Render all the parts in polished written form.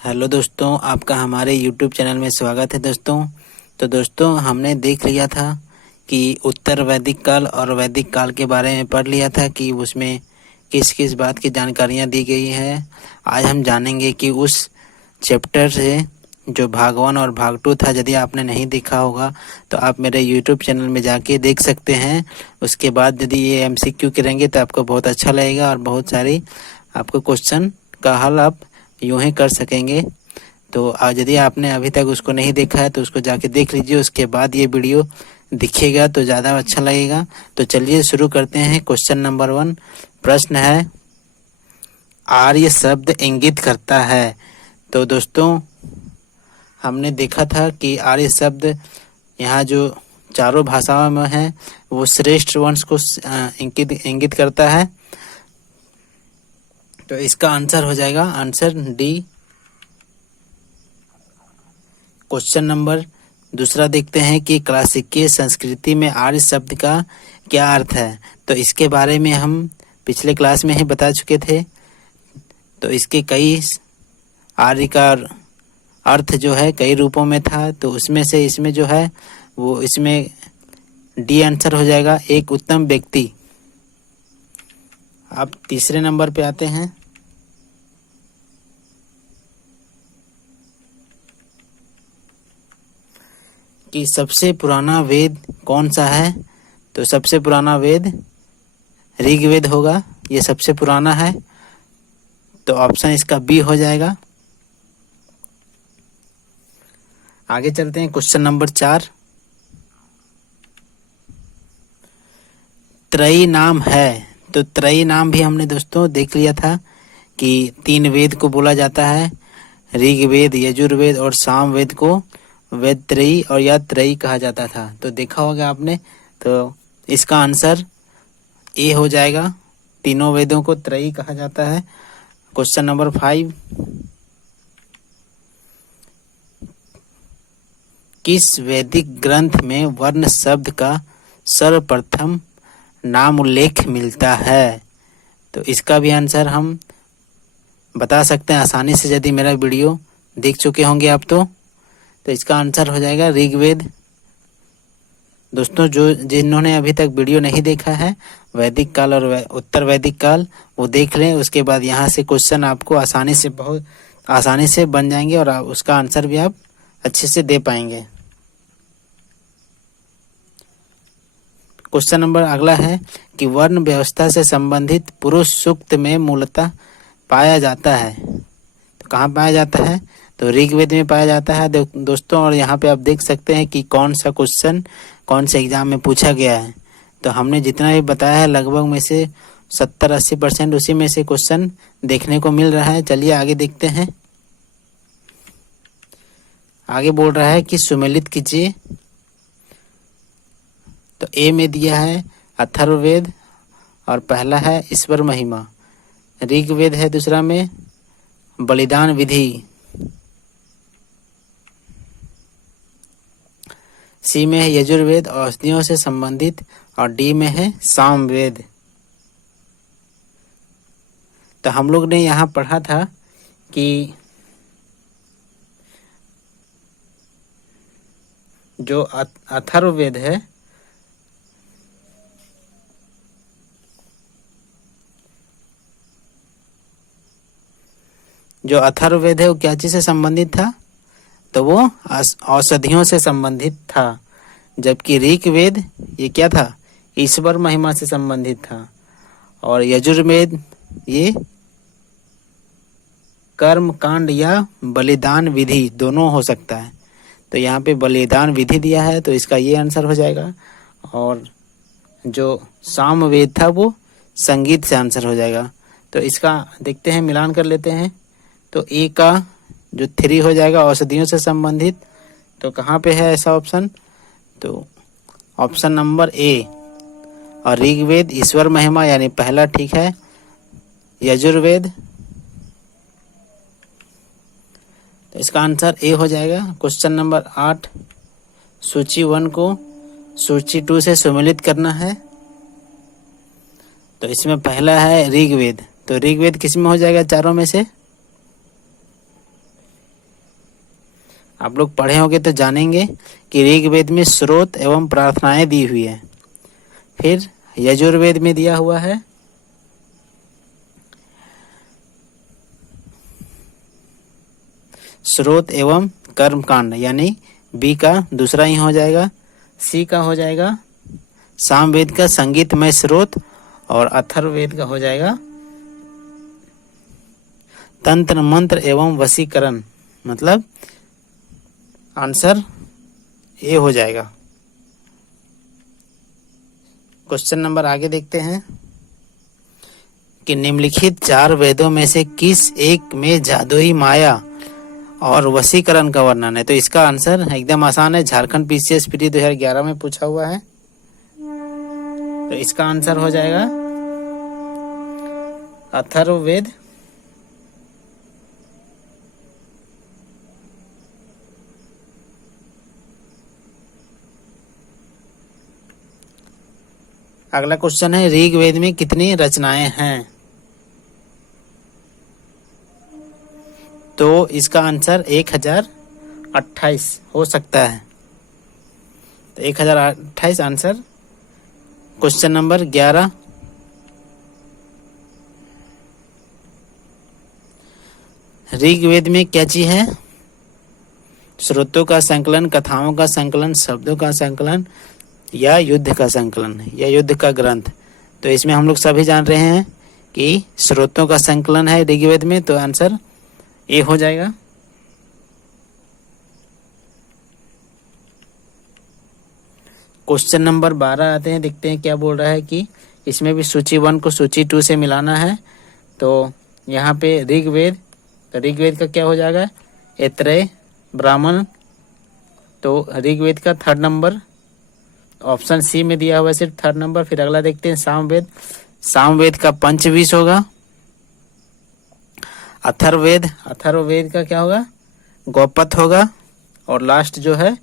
Hello दोस्तों, आपका हमारे YouTube चैनल में स्वागत है दोस्तों। तो दोस्तों, हमने देख लिया था कि उत्तर वैदिक काल और वैदिक काल के बारे में पढ़ लिया था कि उसमें किस किस बात की जानकारियाँ दी गई है। आज हम जानेंगे कि उस चैप्टर से जो भाग 1 और भाग 2 था, यदि आपने नहीं देखा होगा तो आप मेरे YouTube चैनल में जाके देख सकते हैं। उसके बाद यदि ये MCQ करेंगे तो आपको बहुत अच्छा लगेगा और बहुत सारी आपको क्वेश्चन का हल आप यूं ही कर सकेंगे। तो आज यदि आपने अभी तक उसको नहीं देखा है तो उसको जाके देख लीजिए, उसके बाद ये वीडियो दिखेगा तो ज़्यादा अच्छा लगेगा। तो चलिए शुरू करते हैं। क्वेश्चन नंबर 1 प्रश्न है, आर्य शब्द इंगित करता है। तो दोस्तों, हमने देखा था कि आर्य शब्द यहाँ जो चारों भाषाओं में है वो श्रेष्ठ वंश को इंगित करता है। तो इसका आंसर हो जाएगा आंसर डी। क्वेश्चन नंबर दूसरा देखते हैं कि क्लासिकीय संस्कृति में आर्य शब्द का क्या अर्थ है। तो इसके बारे में हम पिछले क्लास में ही बता चुके थे। तो इसके कई आर्य का अर्थ जो है कई रूपों में था, तो उसमें से इसमें जो है वो इसमें डी आंसर हो जाएगा, एक उत्तम व्यक्ति। अब तीसरे नंबर पे आते हैं कि सबसे पुराना वेद कौन सा है। तो सबसे पुराना वेद ऋग्वेद होगा, ये सबसे पुराना है। तो ऑप्शन इसका बी हो जाएगा। आगे चलते हैं। क्वेश्चन नंबर 4 त्रयी नाम है। तो त्रयी नाम भी हमने दोस्तों देख लिया था कि 3 वेद को बोला जाता है, ऋग्वेद, यजुर्वेद और सामवेद को वेद त्रयी और या त्रयी कहा जाता था। तो देखा होगा आपने। तो इसका आंसर ए हो जाएगा, तीनों वेदों को त्रयी कहा जाता है। क्वेश्चन नंबर 5 किस वैदिक ग्रंथ में वर्ण शब्द का सर्वप्रथम नाम उल्लेख मिलता है। तो इसका भी आंसर हम बता सकते हैं आसानी से, यदि मेरा वीडियो देख चुके होंगे आप तो इसका आंसर हो जाएगा ऋग्वेद। दोस्तों, जिन्होंने अभी तक वीडियो नहीं देखा है वैदिक काल और उत्तर वैदिक काल, वो देख लें। उसके बाद यहाँ से क्वेश्चन आपको बहुत आसानी से बन जाएंगे और उसका आंसर भी आप अच्छे से दे पाएंगे। क्वेश्चन नंबर अगला है कि वर्ण व्यवस्था से संबंधित पुरुष सूक्त में मूलतः पाया जाता है। तो कहाँ पाया जाता है। तो ऋग्वेद में पाया जाता है दोस्तों। और यहाँ पे आप देख सकते हैं कि कौन सा क्वेश्चन कौन से एग्जाम में पूछा गया है। तो हमने जितना भी बताया है लगभग में से 70-80% उसी में से क्वेश्चन देखने को मिल रहा है। चलिए आगे देखते हैं। आगे बोल रहा है कि सुमेलित कीजिए। तो ए में दिया है अथर्ववेद और पहला है ईश्वर महिमा। ऋग्वेद है दूसरा में बलिदान विधि। सी में है यजुर्वेद औषधियों से संबंधित और डी में है सामवेद। तो हम लोग ने यहाँ पढ़ा था कि जो अथर्ववेद है वो क्या चीज से संबंधित था। तो वो औषधियों से संबंधित था। जबकि ऋग्वेद ये क्या था, ईश्वर महिमा से संबंधित था। और यजुर्वेद ये कर्म कांड या बलिदान विधि दोनों हो सकता है। तो यहाँ पे बलिदान विधि दिया है तो इसका ये आंसर हो जाएगा। और जो सामवेद था वो संगीत से आंसर हो जाएगा। तो इसका देखते हैं, मिलान कर लेते हैं। तो ए का जो 3 हो जाएगा औषधियों से संबंधित। तो कहाँ पे है ऐसा ऑप्शन। तो ऑप्शन नंबर ए। और ऋग्वेद ईश्वर महिमा यानी पहला ठीक है। यजुर्वेद, तो इसका आंसर ए हो जाएगा। क्वेश्चन नंबर 8 सूची 1 को सूची 2 से सम्मिलित करना है। तो इसमें पहला है ऋग्वेद। तो ऋग्वेद किस में हो जाएगा चारों में से। आप लोग पढ़े होंगे तो जानेंगे कि ऋग्वेद में स्रोत एवं प्रार्थनाएं दी हुई है। फिर यजुर्वेद में दिया हुआ है स्रोत एवं कर्मकांड, यानी बी का दूसरा ही हो जाएगा। सी का हो जाएगा सामवेद का संगीतमय स्रोत, और अथर्ववेद का हो जाएगा तंत्र मंत्र एवं वशीकरण, मतलब आंसर ए हो जाएगा। क्वेश्चन नंबर आगे देखते हैं कि निम्नलिखित 4 वेदों में से किस एक में जादुई माया और वशीकरण का वर्णन है। तो इसका आंसर एकदम आसान है, झारखंड पीसीएस पीटी 2011 में पूछा हुआ है। तो इसका आंसर हो जाएगा अथर्ववेद। अगला क्वेश्चन है ऋग्वेद में कितनी रचनाएं हैं। तो इसका आंसर 1028 हो सकता है। तो 1028 आंसर। क्वेश्चन नंबर 11 ऋग्वेद में क्या चीज है। स्रोतों का संकलन, कथाओं का संकलन, शब्दों का संकलन या युद्ध का संकलन या युद्ध का ग्रंथ। तो इसमें हम लोग सभी जान रहे हैं कि स्रोतों का संकलन है ऋग्वेद में, तो आंसर ए हो जाएगा। क्वेश्चन नंबर 12 आते हैं, देखते हैं क्या बोल रहा है कि इसमें भी सूची 1 को सूची 2 से मिलाना है। तो यहाँ पे ऋग्वेद, तो ऋग्वेद का क्या हो जाएगा ऐत्रेय ब्राह्मण। तो ऋग्वेद का 3rd नंबर ऑप्शन सी में दिया हुआ है, सिर्फ 3rd नंबर। फिर अगला देखते हैं सामवेद, सामवेद का पंचविश होगा। अथर्ववेद, अथर्ववेद का क्या होगा गौपथ होगा। और लास्ट जो है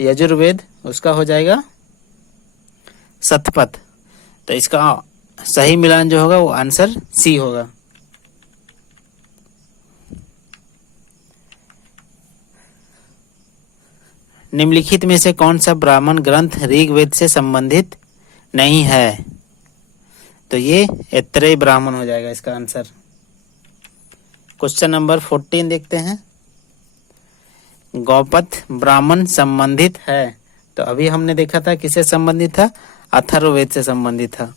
यजुर्वेद, उसका हो जाएगा शतपथ। तो इसका सही मिलान जो होगा वो आंसर सी होगा। निम्नलिखित में से कौन सा ब्राह्मण ग्रंथ ऋग्वेद से संबंधित नहीं है। तो ये ऐत्रेय ब्राह्मण हो जाएगा इसका आंसर। क्वेश्चन नंबर 14 देखते हैं। गौपथ ब्राह्मण संबंधित है, तो अभी हमने देखा था किससे संबंधित था, अथर्ववेद से संबंधित था।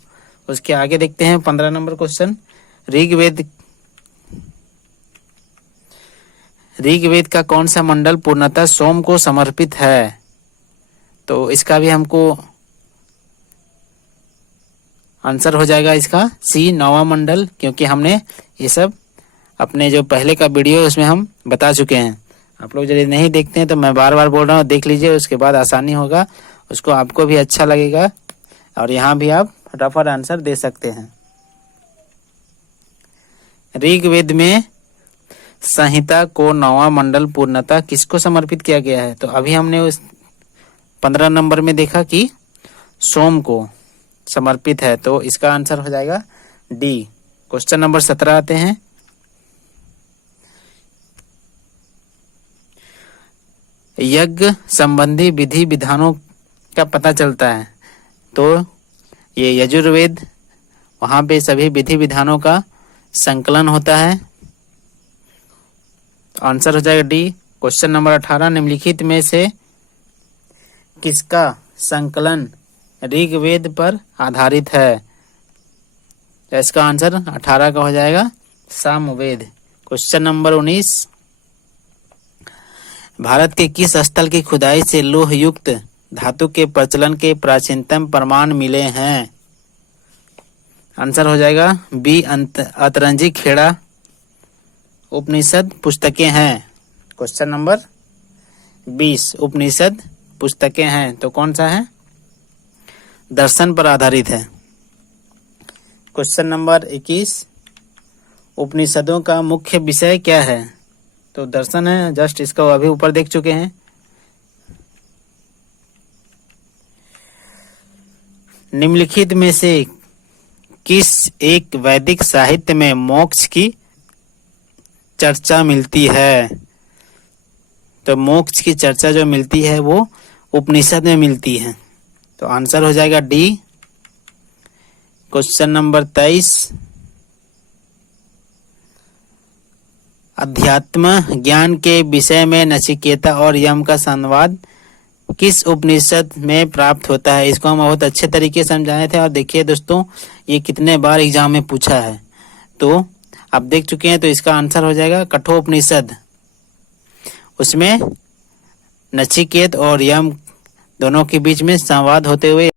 उसके आगे देखते हैं 15 नंबर क्वेश्चन। ऋग्वेद का कौन सा मंडल पूर्णतः सोम को समर्पित है। तो इसका भी हमको आंसर हो जाएगा इसका सी 9वां मंडल, क्योंकि हमने ये सब अपने जो पहले का वीडियो है उसमें हम बता चुके हैं। आप लोग यदि नहीं देखते हैं तो मैं बार बार बोल रहा हूँ, देख लीजिए, उसके बाद आसानी होगा, उसको आपको भी अच्छा लगेगा और यहाँ भी आप फटाफट आंसर दे सकते हैं। ऋग्वेद में संहिता को 9वां मंडल पूर्णतः किसको समर्पित किया गया है। तो अभी हमने उस 15 नंबर में देखा कि सोम को समर्पित है, तो इसका आंसर हो जाएगा डी। क्वेश्चन नंबर 17 आते हैं। यज्ञ संबंधी विधि विधानों का पता चलता है। तो ये यजुर्वेद, वहाँ पे सभी विधि विधानों का संकलन होता है। आंसर हो जाएगा डी। क्वेश्चन नंबर 18 निम्नलिखित में से किसका संकलन ऋग्वेद पर आधारित है। तो इसका आंसर 18 का हो जाएगा सामवेद। क्वेश्चन नंबर 19 भारत के किस स्थल की खुदाई से लोह युक्त धातु के प्रचलन के प्राचीनतम प्रमाण मिले हैं। आंसर हो जाएगा बी अतरंजी खेड़ा उपनिषद पुस्तकें हैं। क्वेश्चन नंबर 20 उपनिषद पुस्तकें हैं, तो कौन सा है, दर्शन पर आधारित है। क्वेश्चन नंबर 21 उपनिषदों का मुख्य विषय क्या है। तो दर्शन है, जस्ट इसका अभी ऊपर देख चुके हैं। निम्नलिखित में से किस एक वैदिक साहित्य में मोक्ष की चर्चा मिलती है। तो मोक्ष की चर्चा जो मिलती है वो उपनिषद में मिलती है। तो आंसर हो जाएगा डी। क्वेश्चन नंबर 23, अध्यात्म ज्ञान के विषय में नचिकेता और यम का संवाद किस उपनिषद में प्राप्त होता है? इसको हम बहुत अच्छे तरीके से समझाए थे। और देखिए दोस्तों, ये कितने बार एग्जाम में पूछा है, तो आप देख चुके हैं। तो इसका आंसर हो जाएगा कठोपनिषद। उसमें नचिकेत और यम दोनों के बीच में संवाद होते हुए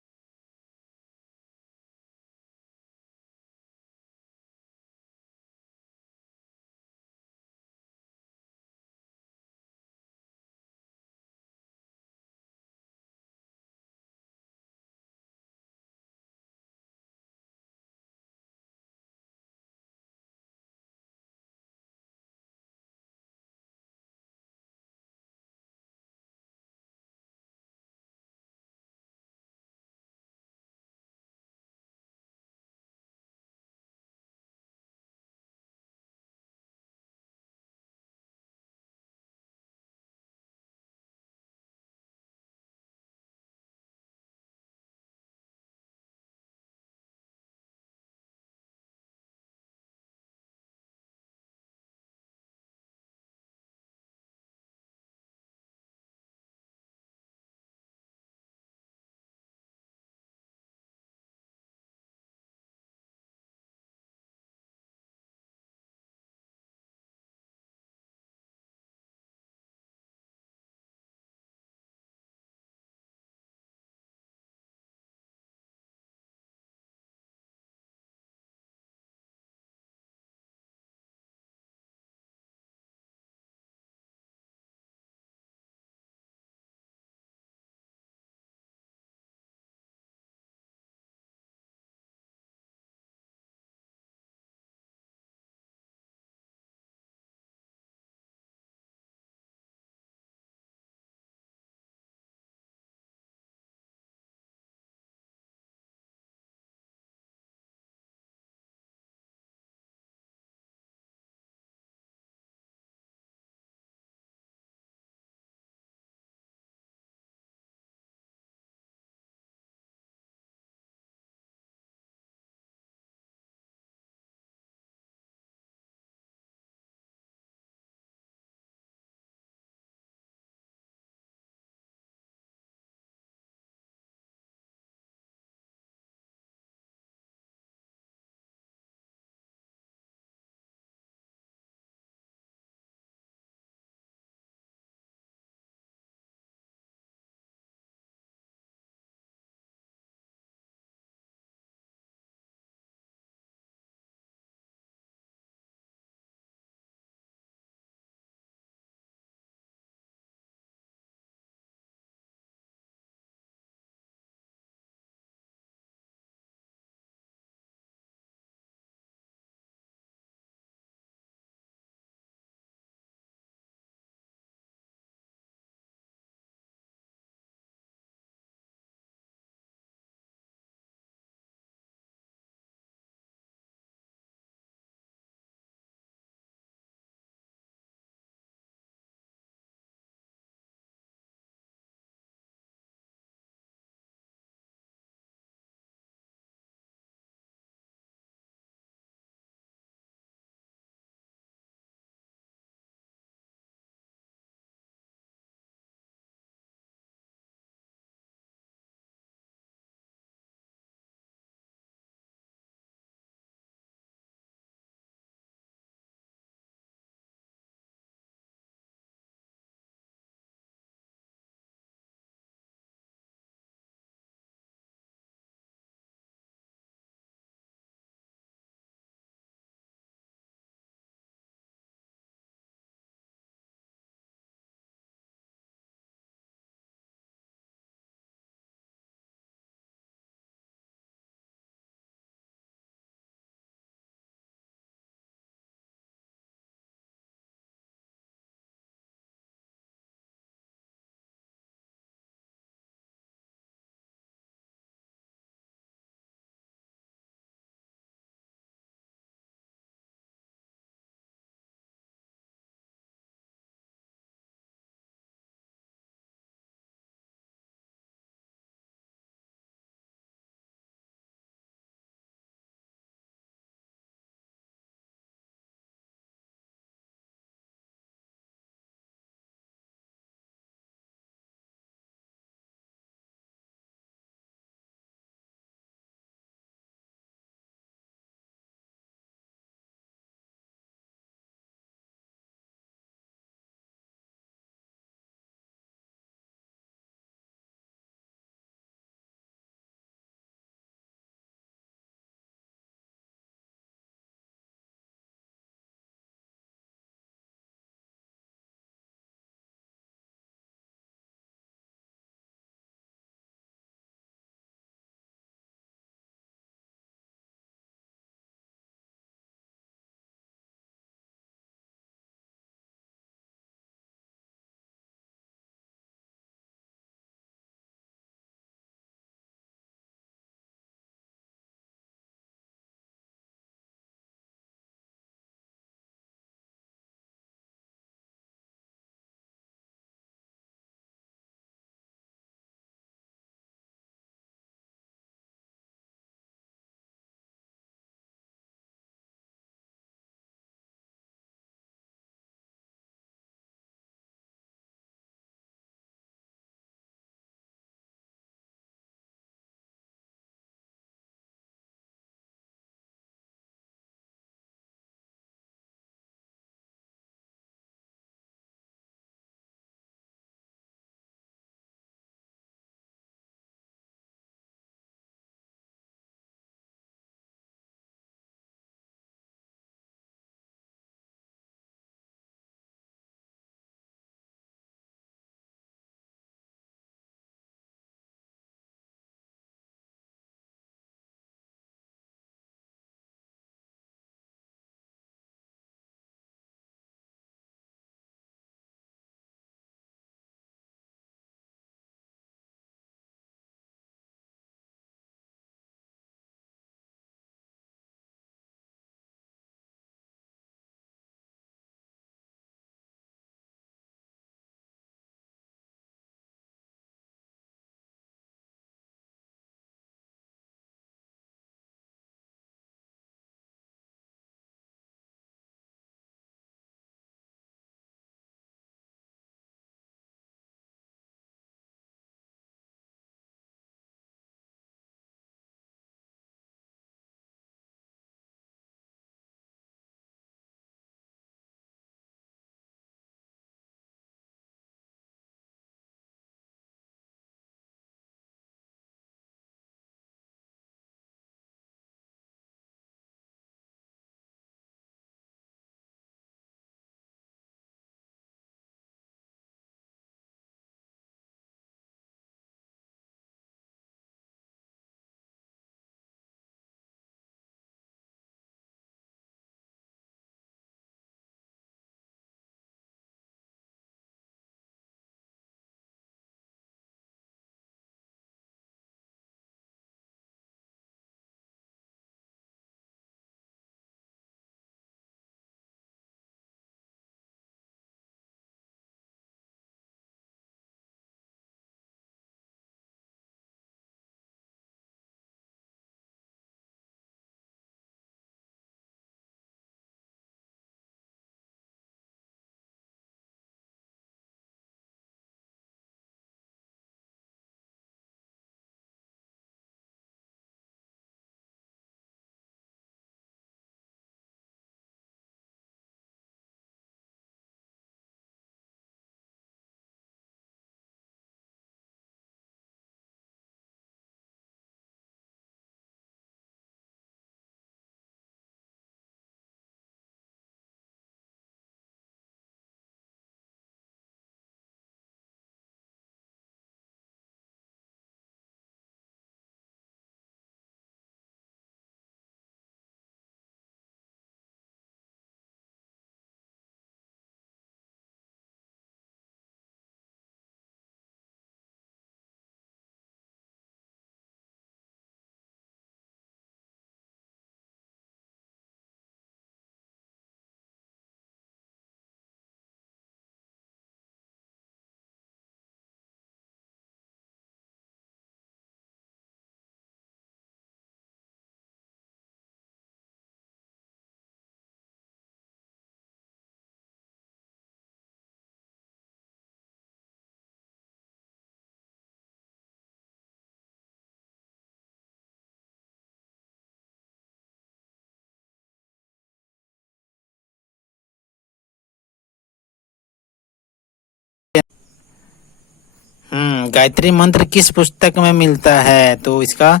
गायत्री मंत्र किस पुस्तक में मिलता है? तो इसका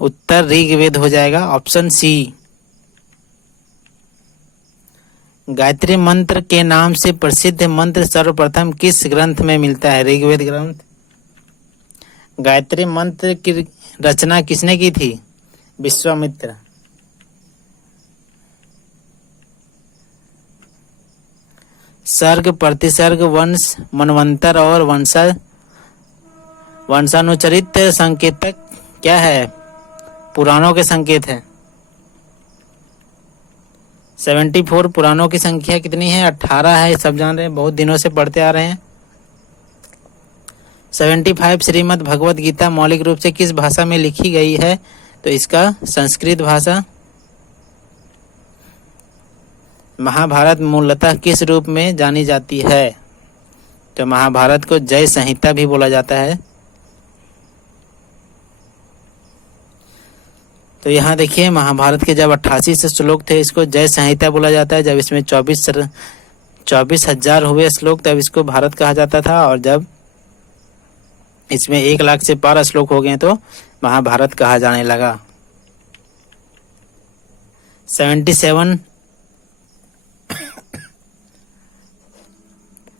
उत्तर ऋग्वेद हो जाएगा, ऑप्शन सी। गायत्री मंत्र के नाम से प्रसिद्ध मंत्र सर्वप्रथम किस ग्रंथ में मिलता है? ऋग्वेद ग्रंथ। गायत्री मंत्र की रचना किसने की थी? विश्वामित्र। सर्ग, प्रतिसर्ग, वंश, मनवंतर और वंशानुचरित संकेतक क्या है? पुराणों के संकेत हैं। 74 पुराणों की संख्या कितनी है? 18 है, सब जान रहे हैं, बहुत दिनों से पढ़ते आ रहे हैं। 75 श्रीमद् भगवत गीता मौलिक रूप से किस भाषा में लिखी गई है? तो इसका संस्कृत भाषा। महाभारत मूलतः किस रूप में जानी जाती है? तो महाभारत को जय संहिता भी बोला जाता है। तो यहाँ देखिए, महाभारत के जब 88 से श्लोक थे, इसको जय संहिता बोला जाता है। जब इसमें 24,000 हुए श्लोक, तब इसको भारत कहा जाता था। और जब इसमें 1 लाख से पार श्लोक हो गए तो महाभारत कहा जाने लगा। 77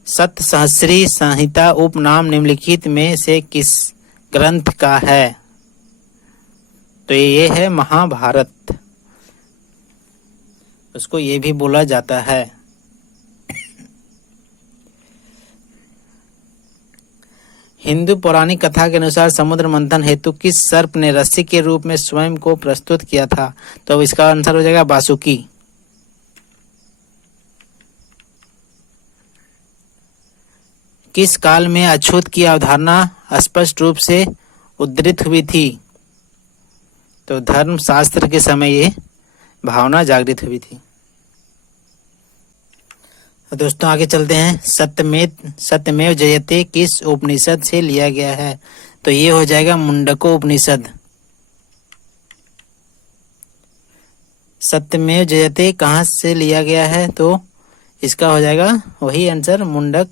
सप्तसहस्री संहिता उपनाम निम्नलिखित में से किस ग्रंथ का है? तो ये है महाभारत, उसको ये भी बोला जाता है। हिंदू पौराणिक कथा के अनुसार समुद्र मंथन हेतु किस सर्प ने रस्सी के रूप में स्वयं को प्रस्तुत किया था? तो इसका आंसर हो जाएगा वासुकी। किस काल में अछूत की अवधारणा स्पष्ट रूप से उद्धृत हुई थी? तो धर्म शास्त्र के समय ये भावना जागृत हुई थी। तो दोस्तों आगे चलते हैं। सत्यमेव जयते किस उपनिषद से लिया गया है? तो ये हो जाएगा मुंडको उपनिषद। सत्यमेव जयते कहाँ से लिया गया है? तो इसका हो जाएगा वही आंसर, मुंडक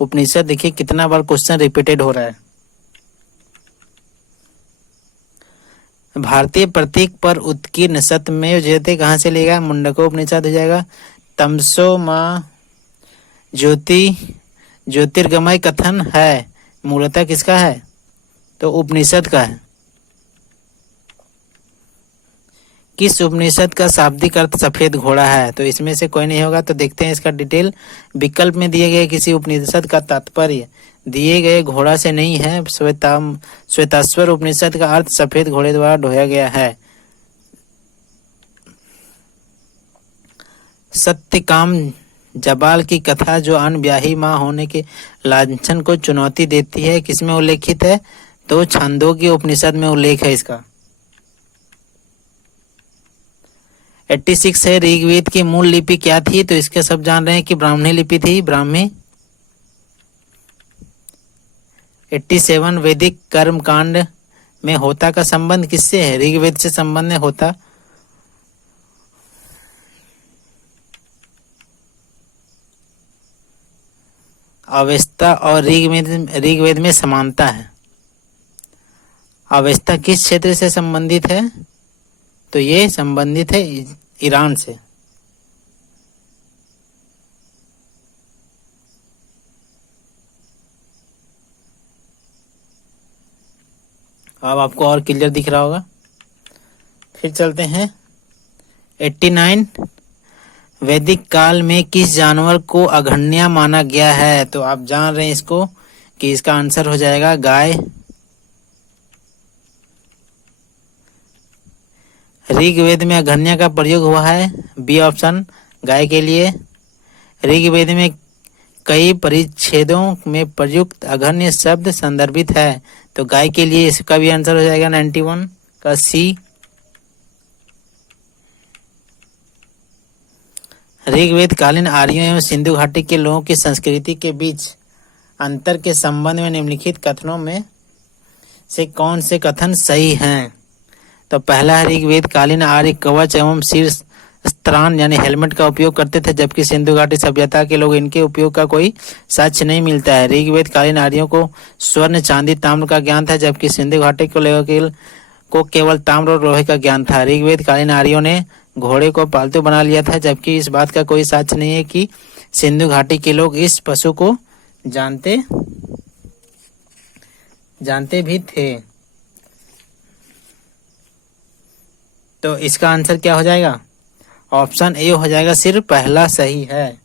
उपनिषद। देखिए कितना बार क्वेश्चन रिपीटेड हो रहा है। भारतीय प्रतीक पर उत्कीर्ण सत्यमेव जयते कहाँ से लेगा? मुंडको उपनिषद हो जाएगा। तमसो माँ ज्योतिर्गमय कथन है, मूलतः किसका है? तो उपनिषद का है। किस उपनिषद का शाब्दिक अर्थ सफेद घोड़ा है? तो इसमें से कोई नहीं होगा। तो देखते हैं इसका डिटेल। विकल्प में दिए गए किसी उपनिषद का तात्पर्य दिए गए घोड़ा से नहीं है। श्वेताश्वर उपनिषद का अर्थ सफेद घोड़े द्वारा ढोया गया है। सत्यकाम जबाल की कथा जो अनब्याही मां होने के लांछन को चुनौती देती है, किसमें उल्लेखित है? तो छांदोग्य उपनिषद में उल्लेख है इसका। 86 है ऋग्वेद की मूल लिपि क्या थी? तो इसके सब जान रहे हैं कि ब्राह्मणी लिपि थी, ब्राह्मी। 87 वैदिक कर्म कांड में होता का संबंध किससे है? ऋग्वेद से संबंध है होता। अवेस्ता और ऋग्वेद में समानता है। अवेस्ता किस क्षेत्र से संबंधित है? तो ये संबंधित है ईरान से। अब आपको और क्लियर दिख रहा होगा। फिर चलते हैं 89 वैदिक काल में किस जानवर को अघन्या माना गया है? तो आप जान रहे हैं इसको कि इसका आंसर हो जाएगा गाय। ऋग्वेद में अघन्या का प्रयोग हुआ है, बी ऑप्शन गाय के लिए। ऋग्वेद में कई परिच्छेदों में प्रयुक्त अघन्य शब्द संदर्भित है, तो गाय के लिए इसका भी आंसर हो जाएगा 91 का सी। ऋग्वेद कालीन आर्यों एवं सिंधु घाटी के लोगों की संस्कृति के बीच अंतर के संबंध में निम्नलिखित कथनों में से कौन से कथन सही हैं? तो पहला है ऋग्वेद कालीन आर्य कवच एवं शीर्ष त्राण यानी हेलमेट का उपयोग करते थे, जबकि सिंधु घाटी सभ्यता के लोग इनके उपयोग का कोई साक्ष्य नहीं मिलता है। ऋग्वेद कालीन नारियों को स्वर्ण, चांदी, ताम्र का ज्ञान था, जबकि सिंधु घाटी को केवल ताम्र और लोहे का ज्ञान था। ऋग्वेद कालीन नारियों ने घोड़े को पालतू बना लिया था, जबकि इस बात का कोई साक्ष्य नहीं है कि सिंधु घाटी के लोग इस पशु को जानते भी थे। तो इसका आंसर क्या हो जाएगा? ऑप्शन ए हो जाएगा, सिर्फ पहला सही है।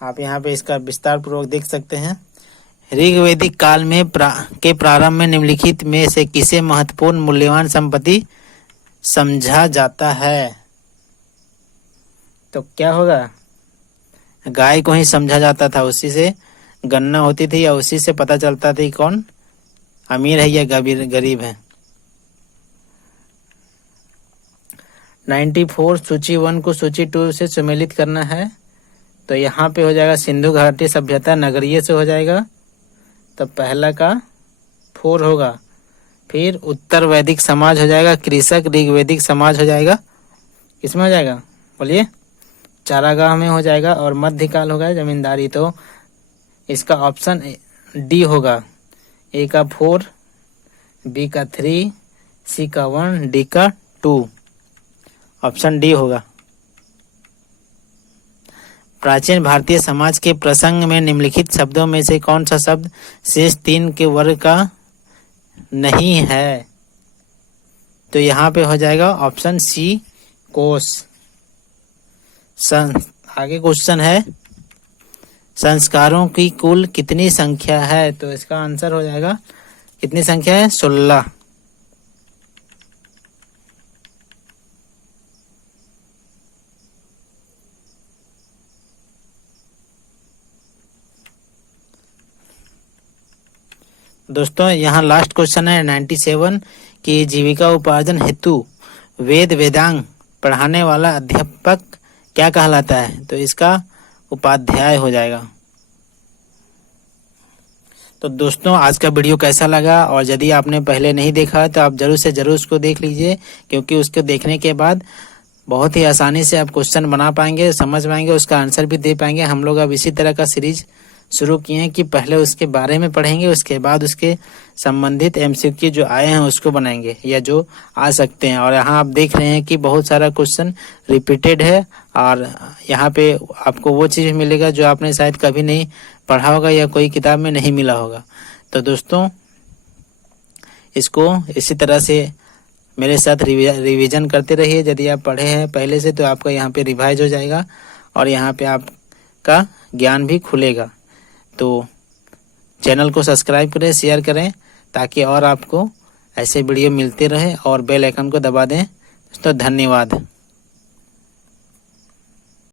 आप यहाँ पे इसका विस्तार पूर्वक देख सकते हैं। ऋग्वैदिक काल में के प्रारंभ में निम्नलिखित में से किसे महत्वपूर्ण मूल्यवान संपत्ति समझा जाता है? तो क्या होगा? गाय को ही समझा जाता था, उसी से गणना होती थी या उसी से पता चलता था कौन अमीर है या गरीब है। 94 सूची 1 को सूची 2 से सम्मिलित करना है। तो यहाँ पे हो जाएगा सिंधु घाटी सभ्यता नगरीय से हो जाएगा, तो पहला का 4 होगा। फिर उत्तर वैदिक समाज हो जाएगा, कृषक ऋग्वैदिक समाज हो जाएगा। किसमें हो जाएगा बोलिए? चारागाह में हो जाएगा। और मध्यकाल होगा जमींदारी, तो इसका ऑप्शन डी होगा। ए का 4, बी का 3, सी का 1, डी का 2। ऑप्शन डी होगा। प्राचीन भारतीय समाज के प्रसंग में निम्नलिखित शब्दों में से कौन सा शब्द शेष 3 के वर्ग का नहीं है? तो यहाँ पे हो जाएगा ऑप्शन सी, कोष। आगे क्वेश्चन है, संस्कारों की कुल कितनी संख्या है? तो इसका आंसर हो जाएगा, कितनी संख्या है? 16। दोस्तों यहाँ लास्ट क्वेश्चन है 97 कि जीविका उपार्जन हेतु वेद वेदांग पढ़ाने वाला अध्यापक क्या कहलाता है? तो इसका उपाध्याय हो जाएगा। तो दोस्तों आज का वीडियो कैसा लगा, और यदि आपने पहले नहीं देखा तो आप जरूर से जरूर उसको देख लीजिए, क्योंकि उसको देखने के बाद बहुत ही आसानी से आप क्वेश्चन बना पाएंगे, समझ पाएंगे, उसका आंसर भी दे पाएंगे। हम लोग अब इसी तरह का सीरीज शुरू किए हैं कि पहले उसके बारे में पढ़ेंगे, उसके बाद उसके संबंधित एमसीक्यू जो आए हैं उसको बनाएंगे या जो आ सकते हैं। और यहाँ आप देख रहे हैं कि बहुत सारा क्वेश्चन रिपीटेड है, और यहाँ पे आपको वो चीज़ मिलेगा जो आपने शायद कभी नहीं पढ़ा होगा या कोई किताब में नहीं मिला होगा। तो दोस्तों इसको इसी तरह से मेरे साथ रिवीजन करते रहिए। यदि आप पढ़े हैं पहले से तो आपका यहाँ पे रिवाइज हो जाएगा और यहाँ पे आपका ज्ञान भी खुलेगा। तो चैनल को सब्सक्राइब करें, शेयर करें, ताकि और आपको ऐसे वीडियो मिलते रहे, और बेल आइकन को दबा दें। दोस्तों धन्यवाद।